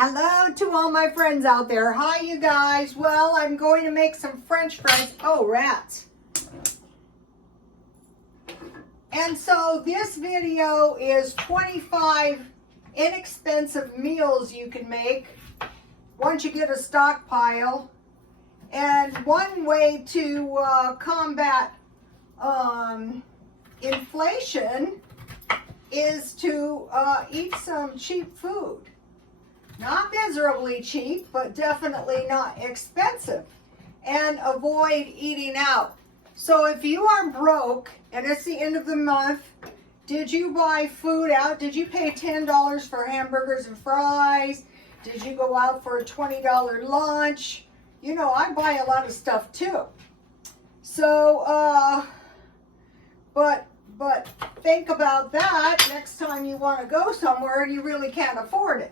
Hello to all my friends out there. Hi, you guys. Well, I'm going to make some French fries. Oh, rats. And so this video is 25 inexpensive meals you can make once you get a stockpile. And one way to combat inflation is to eat some cheap food. Not miserably cheap, but definitely not expensive. And avoid eating out. So if you are broke and it's the end of the month, did you buy food out? Did you pay $10 for hamburgers and fries? Did you go out for a $20 lunch? You know, I buy a lot of stuff too. So, but think about that next time you want to go somewhere and you really can't afford it.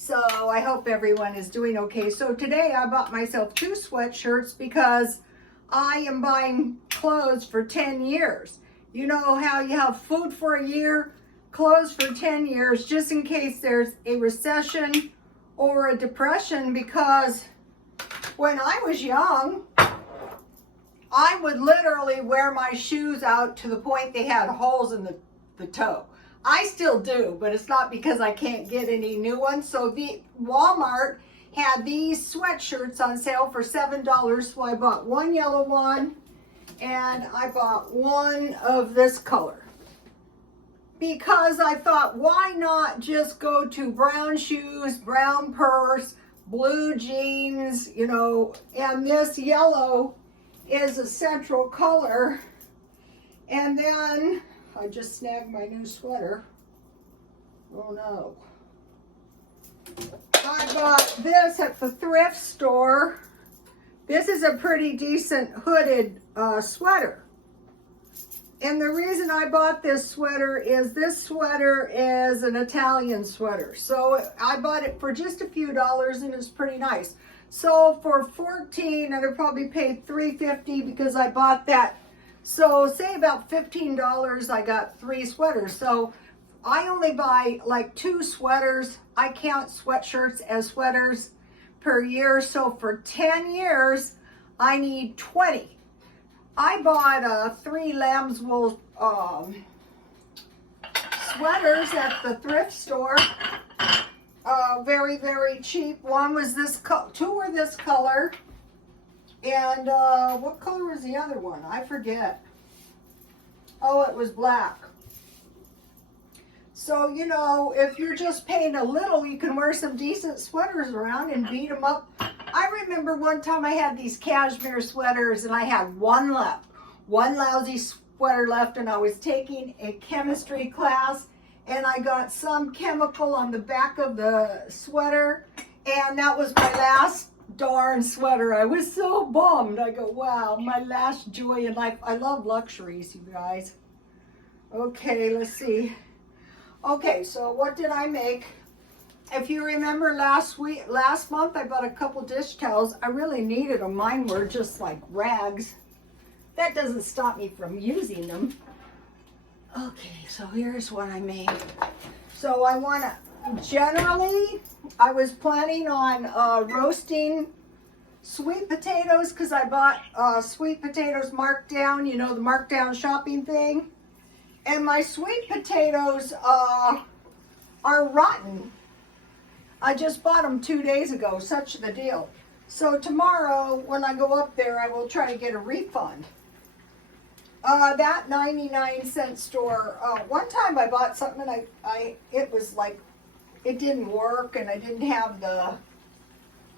So I hope everyone is doing okay. So today I bought myself 2 sweatshirts because I am buying clothes for 10 years. You know how you have food for a year, clothes for 10 years, just in case there's a recession or a depression, because when I was young, I would literally wear my shoes out to the point they had holes in the toe. I still do, but it's not because I can't get any new ones. So the Walmart had these sweatshirts on sale for $7. So I bought one yellow one and I bought one of this color. Because I thought, why not just go to brown shoes, brown purse, blue jeans, you know, and this yellow is a central color. And then I just snagged my new sweater. Oh no. I bought this at the thrift store. This is a pretty decent hooded sweater. And the reason I bought this sweater is an Italian sweater. So I bought it for just a few dollars and it's pretty nice. So for $14, I'd probably paid $3.50 because I bought that. So say about $15, I got 3 sweaters. So I only buy like 2 sweaters. I count sweatshirts as sweaters per year. So for 10 years, I need 20. I bought 3 lamb's wool sweaters at the thrift store. Very, very cheap. One was this, 2 were this color. And what color was the other one? I forget. Oh, it was black. So, you know, if you're just paying a little, you can wear some decent sweaters around and beat them up. I remember one time I had these cashmere sweaters and I had one left. One lousy sweater left, and I was taking a chemistry class and I got some chemical on the back of the sweater, and that was my last darn sweater. I was so bummed. I go, wow, my last joy in life. I love luxuries, you guys. Okay, let's see. Okay, so what did I make? If you remember last month, I bought a couple dish towels. I really needed them. Mine were just like rags. That doesn't stop me from using them. Okay, so here's what I made. So I want to, generally, I was planning on roasting sweet potatoes because I bought sweet potatoes marked down, you know, the marked down shopping thing. And my sweet potatoes are rotten. I just bought them 2 days ago, such the deal. So tomorrow, when I go up there, I will try to get a refund. That 99-cent store, one time I bought something and it was like, it didn't work and I didn't have the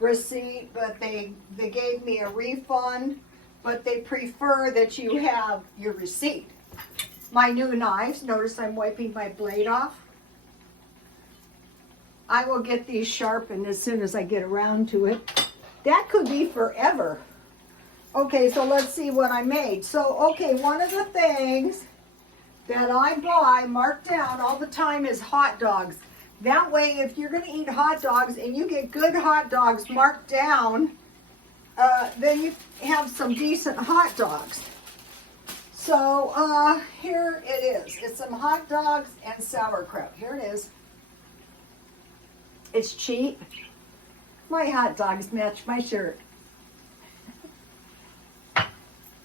receipt, but they gave me a refund, but they prefer that you have your receipt. My new knives, notice I'm wiping my blade off. I will get these sharpened as soon as I get around to it. That could be forever. Okay, so let's see what I made. So, okay, one of the things that I buy marked down all the time is hot dogs. That way, if you're going to eat hot dogs and you get good hot dogs marked down, then you have some decent hot dogs. So, here it is. It's some hot dogs and sauerkraut. Here it is. It's cheap. My hot dogs match my shirt.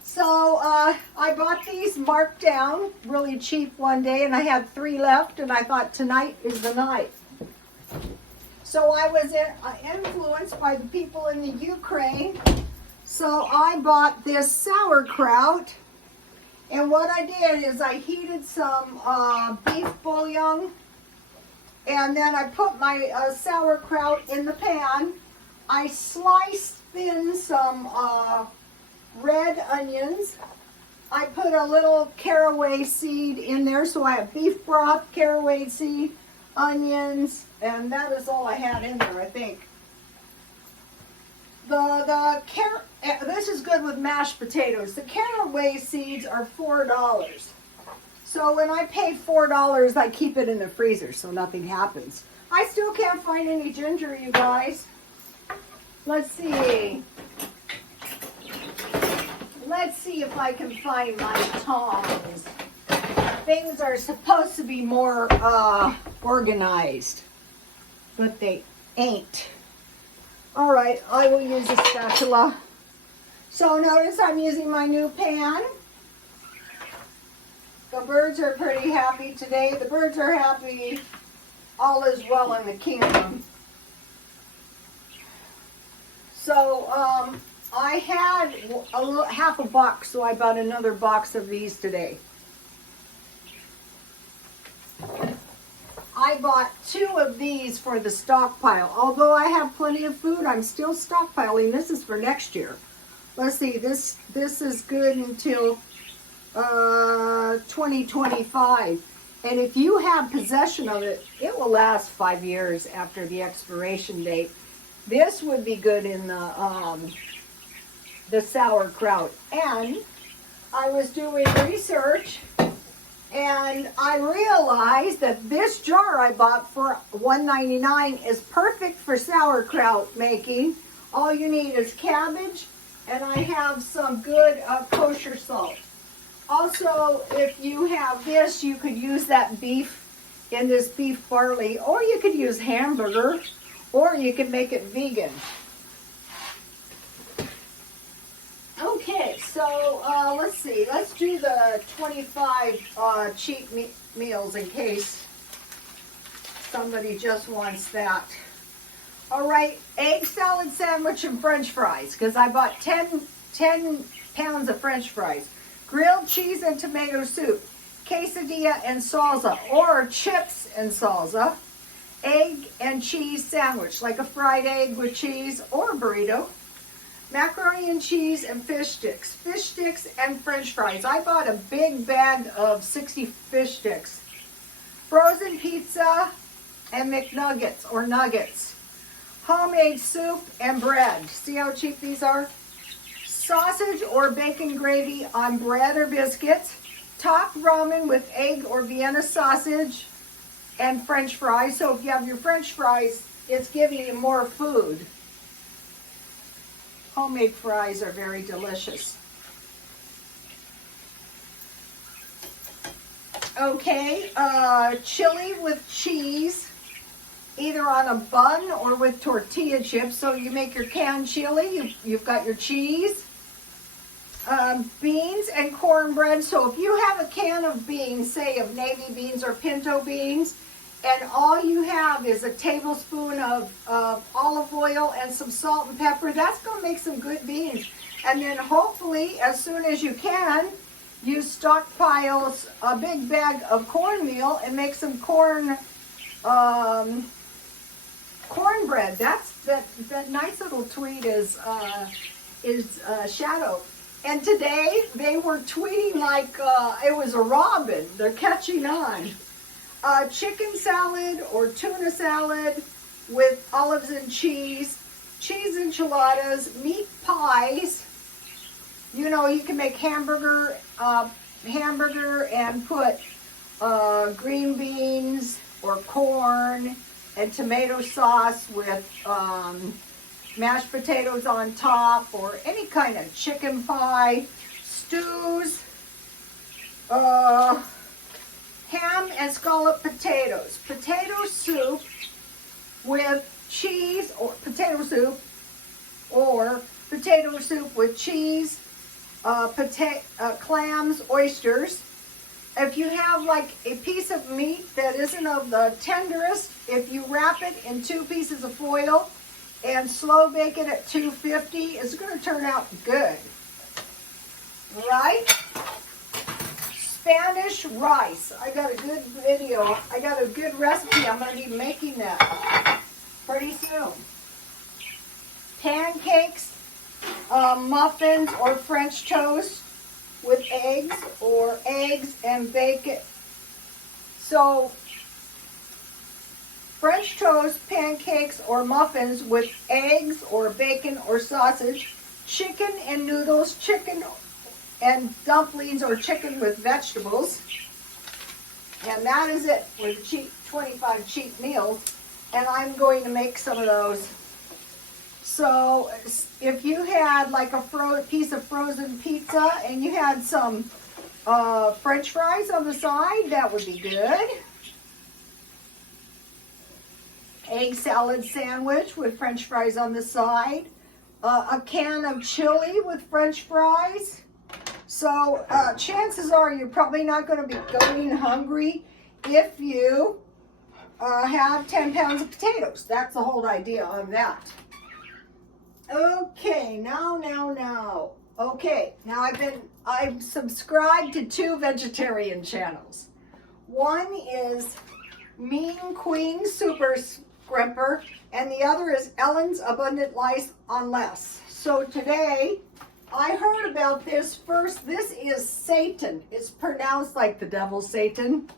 So I bought these marked down really cheap one day, and I had 3 left, and I thought tonight is the night. So I was influenced by the people in the Ukraine. So I bought this sauerkraut, and what I did is I heated some beef bouillon, and then I put my sauerkraut in the pan. I sliced thin some red onions. I put a little caraway seed in there, so I have beef broth, caraway seed, onions, and that is all I had in there, I think. This is good with mashed potatoes. The caraway seeds are $4. So when I pay $4, I keep it in the freezer so nothing happens. I still can't find any ginger, you guys. Let's see. Let's see if I can find my tongs. Things are supposed to be more organized, but they ain't. All right, I will use a spatula. So notice I'm using my new pan. The birds are pretty happy today. The birds are happy. All is well in the kingdom. So I had half a box, so I bought another box of these today. I bought 2 of these for the stockpile. Although I have plenty of food, I'm still stockpiling. This is for next year. Let's see, this is good until 2025. And if you have possession of it, it will last 5 years after the expiration date. This would be good in the sauerkraut. And I was doing research, and I realized that this jar I bought for $1.99 is perfect for sauerkraut making. All you need is cabbage, and I have some good kosher salt. Also, if you have this, you could use that beef in this beef barley, or you could use hamburger, or you can make it vegan. Okay, so let's see. Let's do the 25 cheap meals in case somebody just wants that. All right, egg salad sandwich and french fries, because I bought 10 pounds of french fries. Grilled cheese and tomato soup, quesadilla and salsa, or chips and salsa. Egg and cheese sandwich, like a fried egg with cheese or a burrito. Macaroni and cheese and fish sticks and french fries. I bought a big bag of 60 fish sticks. Frozen pizza and McNuggets or nuggets. Homemade soup and bread. See how cheap these are? Sausage or bacon gravy on bread or biscuits. Top ramen with egg or Vienna sausage and french fries. So if you have your french fries, it's giving you more food. Homemade fries are very delicious. Okay, chili with cheese, either on a bun or with tortilla chips. So you make your canned chili, you've got your cheese. Beans and cornbread. So if you have a can of beans, say of navy beans or pinto beans, and all you have is a tablespoon of olive oil and some salt and pepper, that's going to make some good beans. And then hopefully, as soon as you can, you stockpile a big bag of cornmeal and make some cornbread. That nice little tweet is Shadow. And today they were tweeting like it was a robin. They're catching on. Chicken salad or tuna salad with olives and cheese enchiladas, meat pies. You know, you can make hamburger and put green beans or corn and tomato sauce with mashed potatoes on top, or any kind of chicken pie, stews, ham and scallop potatoes, potato soup with cheese or potato soup, or potato soup with cheese, clams, oysters. If you have like a piece of meat that isn't of the tenderest, if you wrap it in 2 pieces of foil and slow bake it at 250, it's going to turn out good. Right? Spanish rice. I got a good video. I got a good recipe. I'm going to be making that pretty soon. Pancakes, muffins, or French toast with eggs, or eggs and bacon. So, French toast, pancakes, or muffins with eggs or bacon or sausage, chicken and noodles, chicken and dumplings, or chicken with vegetables. And that is it for the cheap 25 cheap meals. And I'm going to make some of those. So if you had like a piece of frozen pizza and you had some French fries on the side, that would be good. Egg salad sandwich with French fries on the side. A can of chili with French fries. So chances are you're probably not going to be going hungry if you have 10 pounds of potatoes. That's the whole idea on that. Okay, now. Okay, now I've subscribed to 2 vegetarian channels. One is Mean Queen Super Scrimper, and the other is Ellen's Abundant Life on Less. So today, I heard about this first. This is Satan. It's pronounced like the devil, Satan.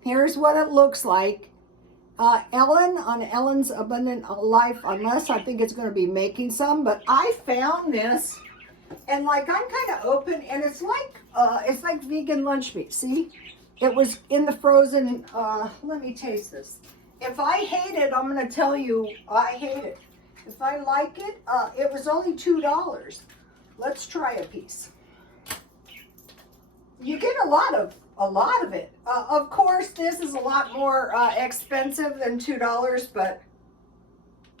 Here's what it looks like. Ellen on Ellen's Abundant Life Unless, I think it's going to be making some, but I found this, and like I'm kind of open, and it's like vegan lunch meat. See, it was in the frozen. Let me taste this. If I hate it, I'm going to tell you I hate it. If I like it, it was only $2. Let's try a piece. You get a lot of it. Of course, this is a lot more expensive than $2, but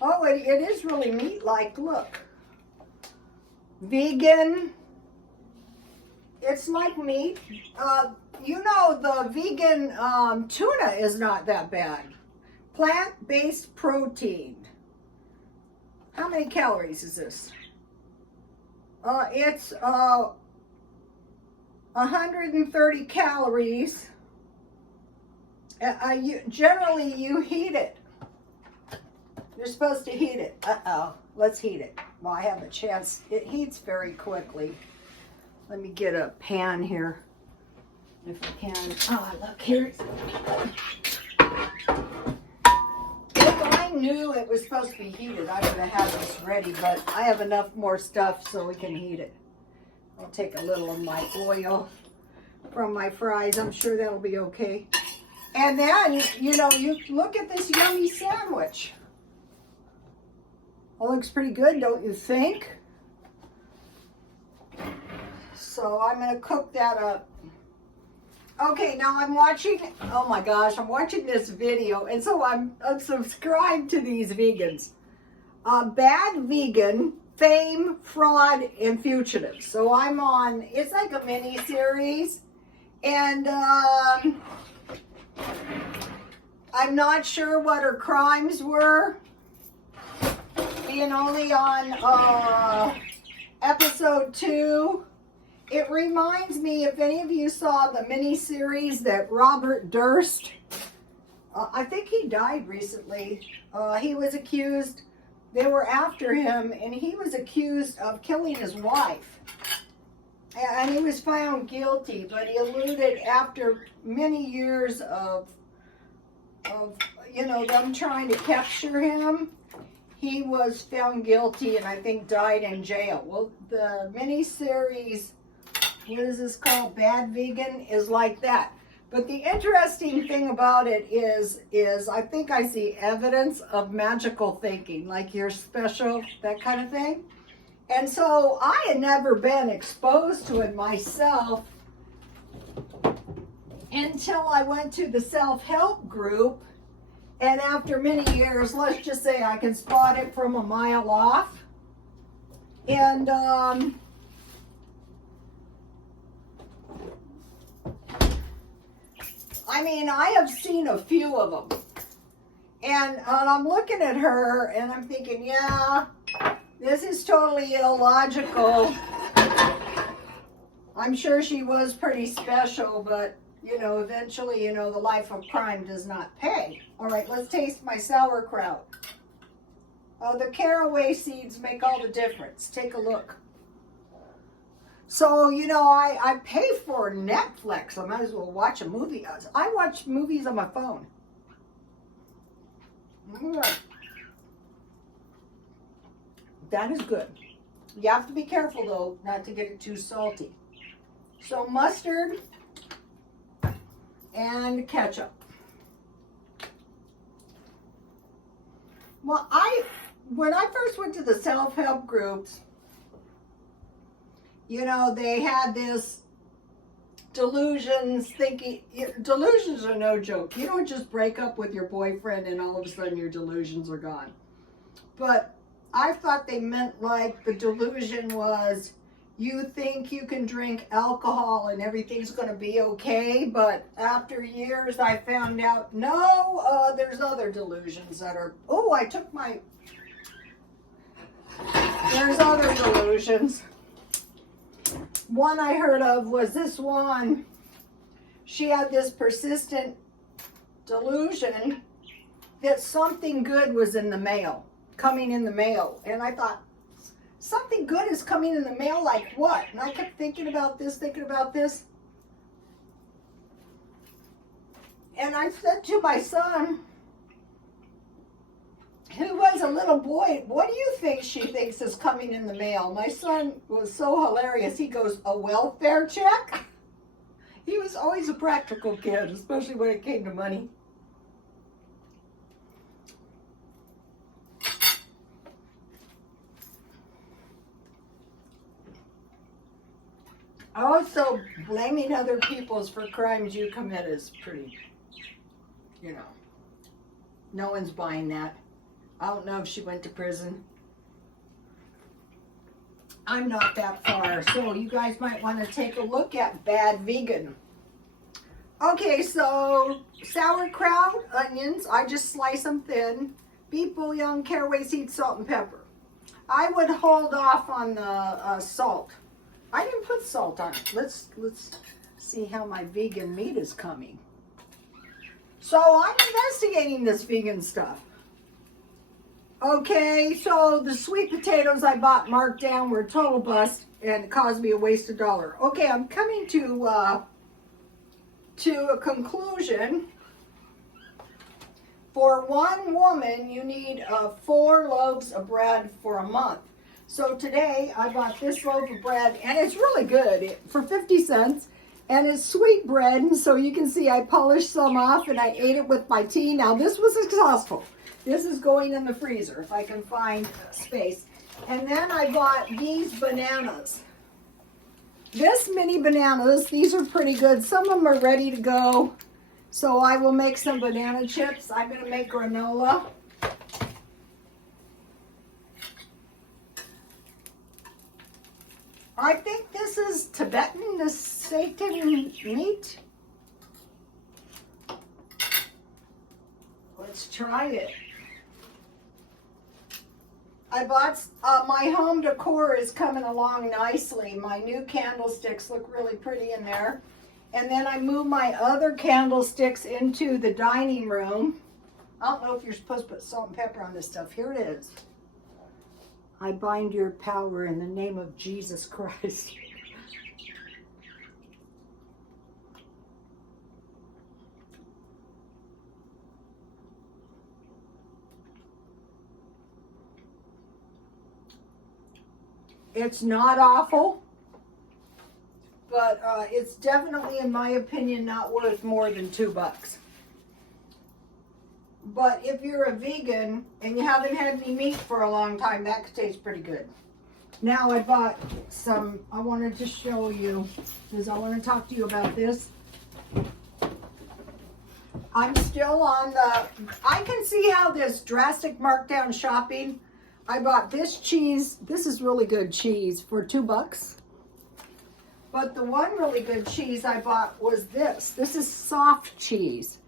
oh, it is really meat-like. Look, vegan. It's like meat. You know, the vegan tuna is not that bad. Plant-based protein. How many calories is this? It's 130 calories. Generally, you heat it. You're supposed to heat it. Let's heat it. Well, I have a chance. It heats very quickly. Let me get a pan here, if I can. Oh, look, here. If I knew it was supposed to be heated, I would have had this ready, but I have enough more stuff so we can heat it. I'll take a little of my oil from my fries. I'm sure that'll be okay. And then, you know, you look at this yummy sandwich. It looks pretty good, don't you think? So I'm going to cook that up. Okay, now I'm watching, oh my gosh, I'm watching this video, and so I'm subscribed to these vegans. Bad Vegan, Fame, Fraud, and Fugitives. So I'm on, it's like a mini series, and I'm not sure what her crimes were, being only on episode 2. It reminds me, if any of you saw the mini series that Robert Durst, I think he died recently. He was accused, they were after him, and he was accused of killing his wife. And he was found guilty, but he eluded after many years of you know, them trying to capture him. He was found guilty and I think died in jail. Well, the mini series, what is this called? Bad Vegan, is like that. But the interesting thing about it is I think I see evidence of magical thinking, like you're special, that kind of thing. And so I had never been exposed to it myself until I went to the self-help group, And after many years, let's just say I can spot it from a mile off. And I mean, I have seen a few of them. And I'm looking at her and I'm thinking, yeah, this is totally illogical. I'm sure she was pretty special, but, you know, eventually, you know, the life of crime does not pay. All right, let's taste my sauerkraut. The caraway seeds make all the difference. Take a look. So, you know, I pay for Netflix. I might as well watch a movie. I watch movies on my phone. That is good. You have to be careful, though, not to get it too salty. So mustard and ketchup. Well, when I first went to the self-help groups, you know, they had this delusions are no joke. You don't just break up with your boyfriend and all of a sudden your delusions are gone. But I thought they meant like the delusion was you think you can drink alcohol and everything's going to be okay, but after years I found out, no, there's other delusions that are, there's other delusions. One I heard of was this one. She had this persistent delusion that something good was in the mail, coming in the mail. And I thought, something good is coming in the mail, like what? And I kept thinking about this. And I said to my son, who was a little boy, what do you think she thinks is coming in the mail? My son was so hilarious. He goes, a welfare check? He was always a practical kid, especially when it came to money. Also, blaming other people's for crimes you commit is pretty, you know, no one's buying that. I don't know if she went to prison. I'm not that far, so you guys might want to take a look at Bad Vegan. Okay, so sauerkraut, onions, I just slice them thin. Beef bouillon, caraway seeds, salt, and pepper. I would hold off on the salt. I didn't put salt on it. Let's see how my vegan meat is coming. So I'm investigating this vegan stuff. Okay, so the sweet potatoes I bought marked down were a total bust and it caused me a waste of $1. Okay, I'm coming to a conclusion. For one woman, you need 4 loaves of bread for a month. So today I bought this loaf of bread and it's really good for 50 cents and it's sweet bread. And so you can see I polished some off and I ate it with my tea. Now this was exhaustive. This is going in the freezer if I can find space. And then I bought these bananas. This mini bananas, these are pretty good. Some of them are ready to go. So I will make some banana chips. I'm going to make granola. I think this is Tibetan, this Satan meat. Let's try it. I bought, my home decor is coming along nicely. My new candlesticks look really pretty in there. And then I moved my other candlesticks into the dining room. I don't know if you're supposed to put salt and pepper on this stuff. Here it is. I bind your power in the name of Jesus Christ. It's not awful, but it's definitely, in my opinion, not worth more than $2. But if you're a vegan and you haven't had any meat for a long time, that could taste pretty good. Now I bought some, I wanted to show you, because I want to talk to you about this. I'm still on the, I can see how this drastic markdown shopping. I bought this cheese. This is really good cheese for $2. But the one really good cheese I bought was this. This is soft cheese.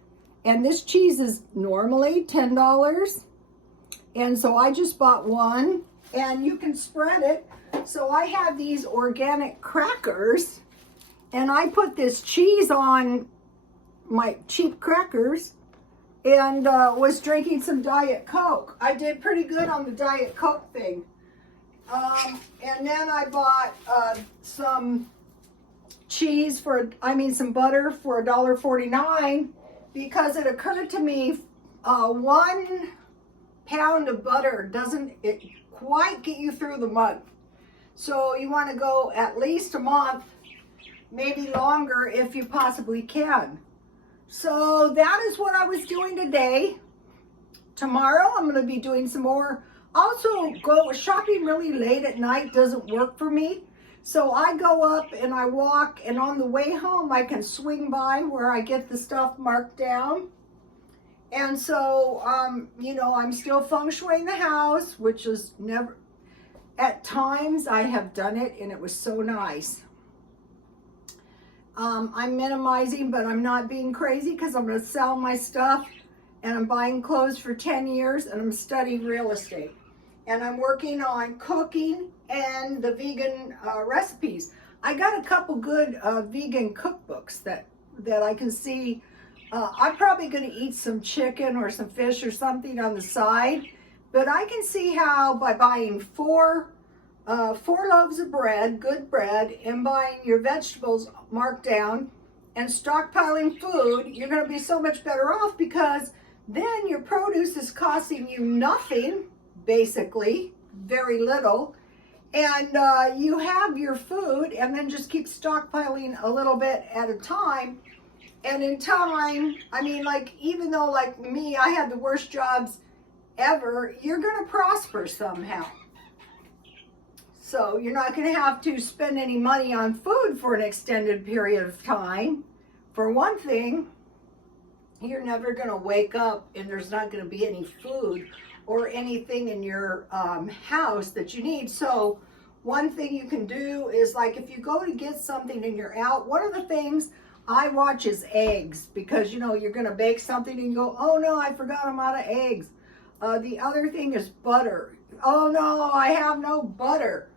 And this cheese is normally $10. And so I just bought one. And you can spread it. So I had these organic crackers. And I put this cheese on my cheap crackers. And was drinking some Diet Coke. I did pretty good on the Diet Coke thing. And then I bought some cheese some butter for $1.49 because it occurred to me 1 pound of butter doesn't quite get you through the month. So you want to go at least a month, maybe longer if you possibly can. So that is what I was doing today. Tomorrow I'm going to be doing some more. Also, shopping really late at night doesn't work for me. So I go up and I walk, and on the way home I can swing by where I get the stuff marked down. And so, you know, I'm still feng shuiing the house, which is never, at times I have done it and it was so nice. I'm minimizing, but I'm not being crazy because I'm going to sell my stuff, and I'm buying clothes for 10 years, and I'm studying real estate. And I'm working on cooking and the vegan recipes. I got a couple good vegan cookbooks that I can see. I'm probably going to eat some chicken or some fish or something on the side, but I can see how by buying four loaves of bread, good bread, and buying your vegetables marked down and stockpiling food, you're going to be so much better off, because then your produce is costing you nothing, basically, very little, and you have your food, and then just keep stockpiling a little bit at a time. And in time, I mean, like, even though, like me, I had the worst jobs ever, you're going to prosper somehow. So you're not going to have to spend any money on food for an extended period of time. For one thing, you're never going to wake up and there's not going to be any food or anything in your house that you need. So one thing you can do is, like, if you go to get something and you're out, one of the things I watch is eggs, because, you know, you're going to bake something and you go, oh no, I forgot I'm out of eggs. The other thing is butter. Oh no, I have no butter.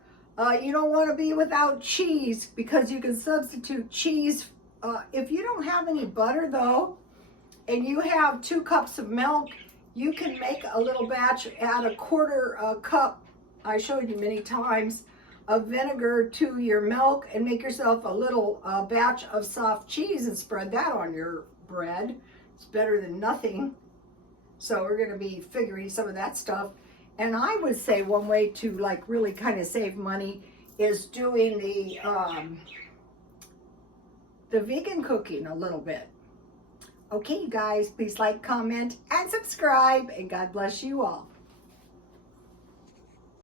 You don't want to be without cheese, because you can substitute cheese. If you don't have any butter though, and you have 2 cups of milk, you can make a little batch, add a 1/4 cup, I showed you many times, of vinegar to your milk, and make yourself a little batch of soft cheese and spread that on your bread. It's better than nothing. So we're going to be figuring some of that stuff. And I would say one way to, like, really kind of save money is doing the vegan cooking a little bit. Okay, you guys, please like, comment, and subscribe, and God bless you all.